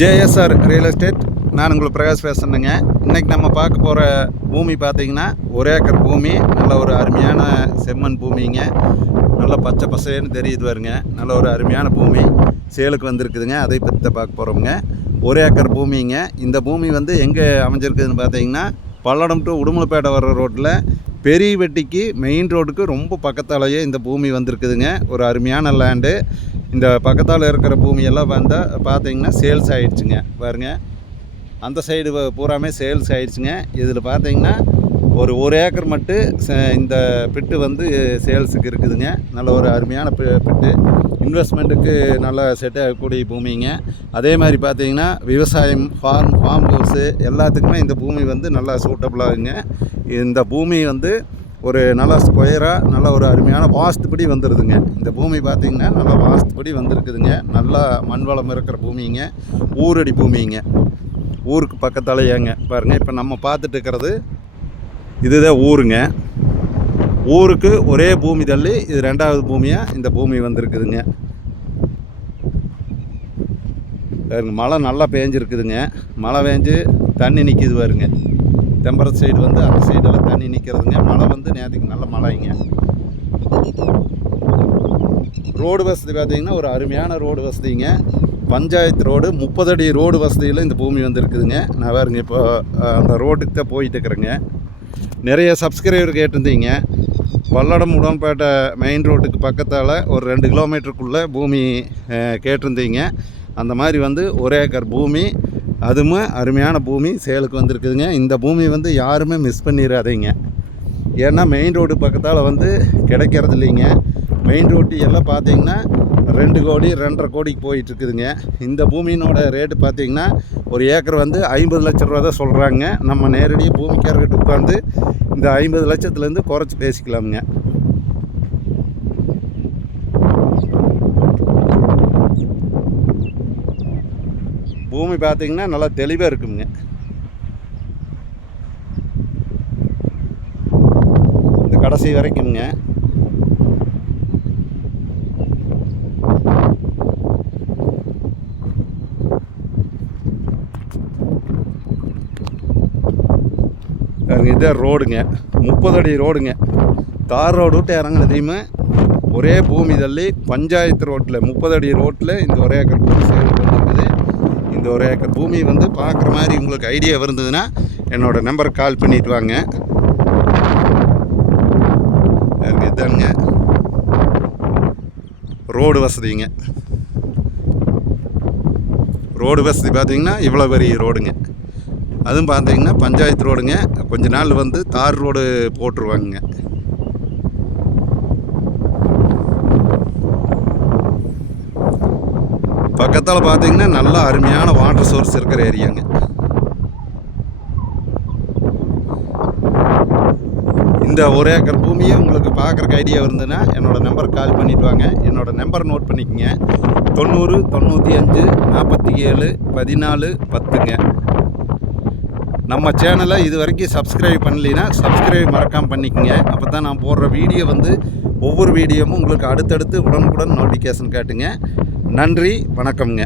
JSR real estate. நான் உங்களுக்கு பிரகாஷ் பேசுகிறேங்க. இன்றைக்கி நம்ம பார்க்க போகிற பூமி பார்த்திங்கன்னா 1 ஏக்கர் பூமி. நல்ல ஒரு அருமையான செம்மண் பூமிங்க. நல்லா பச்சை பசேன்னு தெரியுது பாருங்க. நல்ல ஒரு அருமையான பூமி சேலுக்கு வந்திருக்குதுங்க. அதை பற்றி தான் பார்க்க போகிறோமுங்க. 1 ஏக்கர் பூமிங்க. இந்த பூமி வந்து எங்கே அமைஞ்சிருக்குதுன்னு பார்த்தீங்கன்னா பல்லடம் டு உடுமலைப்பேட்டை வர்ற ரோட்டில் பெரிய வெட்டிக்கு மெயின் ரோடுக்கு ரொம்ப பக்கத்தாலேயே இந்த பூமி வந்திருக்குதுங்க. ஒரு அருமையான லேண்டு. இந்த பக்கத்தால் இருக்கிற பூமியெல்லாம் வந்தால் பார்த்தீங்கன்னா சேல்ஸ் ஆகிடுச்சுங்க. பாருங்க, அந்த சைடு பூராமே சேல்ஸ் ஆகிடுச்சுங்க. இதில் பார்த்தீங்கன்னா ஒரு 1 ஏக்கர் மட்டும் இந்த பிட்டு வந்து சேல்ஸுக்கு இருக்குதுங்க. நல்ல ஒரு அருமையான பிட்டு, இன்வெஸ்ட்மெண்ட்டுக்கு நல்லா செட் ஆகக்கூடிய பூமிங்க. அதே மாதிரி பார்த்தீங்கன்னா விவசாயம், ஃபார்ம் ஹவுஸு எல்லாத்துக்குமே இந்த பூமி வந்து நல்லா சூட்டபுளாகுங்க. இந்த பூமி வந்து ஒரு நல்லா ஸ்கொயராக நல்ல ஒரு அருமையான வாஸ்துப்படி வந்துடுதுங்க. இந்த பூமி பார்த்திங்கன்னா நல்லா வாஸ்துப்படி வந்திருக்குதுங்க. நல்லா மண் வளம் இருக்கிற பூமிங்க. ஊரடி பூமிங்க. ஊருக்கு பக்கத்தால் ஏங்க பாருங்கள். இப்போ நம்ம பார்த்துட்டு இருக்கிறது இதுதான் ஊருங்க. ஊருக்கு ஒரே பூமி தள்ளி இது 2வது பூமியாக இந்த பூமி வந்திருக்குதுங்க. பாருங்க, மழை நல்லா பேஞ்சிருக்குதுங்க. மழை பேஞ்சு தண்ணி நிற்கிது பாருங்க. தெம்பரத்து சைடு வந்து அந்த சைடெல்லாம் தண்ணி நிற்கிறதுங்க. மழை வந்து நேற்றுக்கு நல்ல மழைங்க. ரோடு வசதி பார்த்திங்கன்னா ஒரு அருமையான ரோடு வசதிங்க. பஞ்சாயத்து ரோடு, 30 அடி ரோடு வசதியில் இந்த பூமி வந்துருக்குதுங்க. நான் பாருங்க இப்போ அந்த ரோட்டுக்கு தான் போயிட்டு இருக்கிறேங்க. நிறைய சப்ஸ்கிரைபர் கேட்டிருந்தீங்க. பல்லடம் உடன்பேட்டை மெயின் ரோட்டுக்கு பக்கத்தால் ஒரு 2 கிலோமீட்டருக்குள்ளே பூமி கேட்டிருந்தீங்க. அந்த மாதிரி வந்து 1 ஏக்கர் பூமி, அதுவும் அருமையான பூமி சேலுக்கு வந்திருக்குதுங்க. இந்த பூமி வந்து யாருமே மிஸ் பண்ணிடாதீங்க. ஏன்னா மெயின் ரோடு பக்கத்தால் வந்து கிடைக்கிறது இல்லைங்க. மெயின் ரோட்டு எல்லாம் பார்த்தீங்கன்னா 2 கோடி 2.5 கோடிக்கு போயிட்டுருக்குதுங்க. இந்த பூமியினோட ரேட்டு பார்த்திங்கன்னா ஒரு ஏக்கர் வந்து 50 லட்ச ரூபா தான் சொல்கிறாங்க. நம்ம நேரடியாக பூமிக்காரர்கிட்ட உட்காந்து இந்த 50 லட்சத்துலேருந்து குறைச்சி பேசிக்கலாமுங்க. பூமி பார்த்திங்கன்னா நல்லா தெளிவாக இருக்குங்க. இந்த கடைசி வரைக்கும்ங்க. இதுதான் ரோடுங்க. 30 அடி ரோடுங்க. தார் ரோடு விட்டு இறங்கினதையுமே ஒரே பூமி தள்ளி பஞ்சாயத்து ரோட்டில் 30 அடி ரோட்டில் இந்த 1 ஏக்கர் பூமி சேலுக்கு வந்துருக்குது. இந்த 1 ஏக்கர் பூமி வந்து பார்க்குற மாதிரி உங்களுக்கு ஐடியா இருந்ததுன்னா என்னோடய நம்பருக்கு கால் பண்ணிட்டு வாங்க. இதுதானுங்க ரோடு வசதிங்க. ரோடு வசதி பார்த்திங்கன்னா இவ்வளோ பெரிய ரோடுங்க. அதுவும் பார்த்தீங்கன்னா பஞ்சாயத்து ரோடுங்க. கொஞ்ச நாள் வந்து தார் ரோடு போட்டுருவாங்க. பக்கத்தில் பார்த்தீங்கன்னா நல்லா அருமையான வாட்டர் சோர்ஸ் இருக்கிற ஏரியாங்க. இந்த 1 ஏக்கர் பூமியை உங்களுக்கு பார்க்குறக்கு ஐடியா இருந்ததுன்னா என்னோடய நம்பருக்கு கால் பண்ணிவிட்டு வாங்க. என்னோடய நம்பர் நோட் பண்ணிக்கோங்க. 90 95 47 14 10ங்க. நம்ம சேனலை இது வரைக்கும் சப்ஸ்கிரைப் பண்ணலைன்னா சப்ஸ்கிரைப் மறக்காமல் பண்ணிக்கோங்க. அப்போ தான் நான் போடுற வீடியோ வந்து ஒவ்வொரு வீடியோவும் உங்களுக்கு அடுத்தடுத்து உடனுக்குடன் நோட்டிஃபிகேஷன் காட்டுங்க. நன்றி, வணக்கம்ங்க.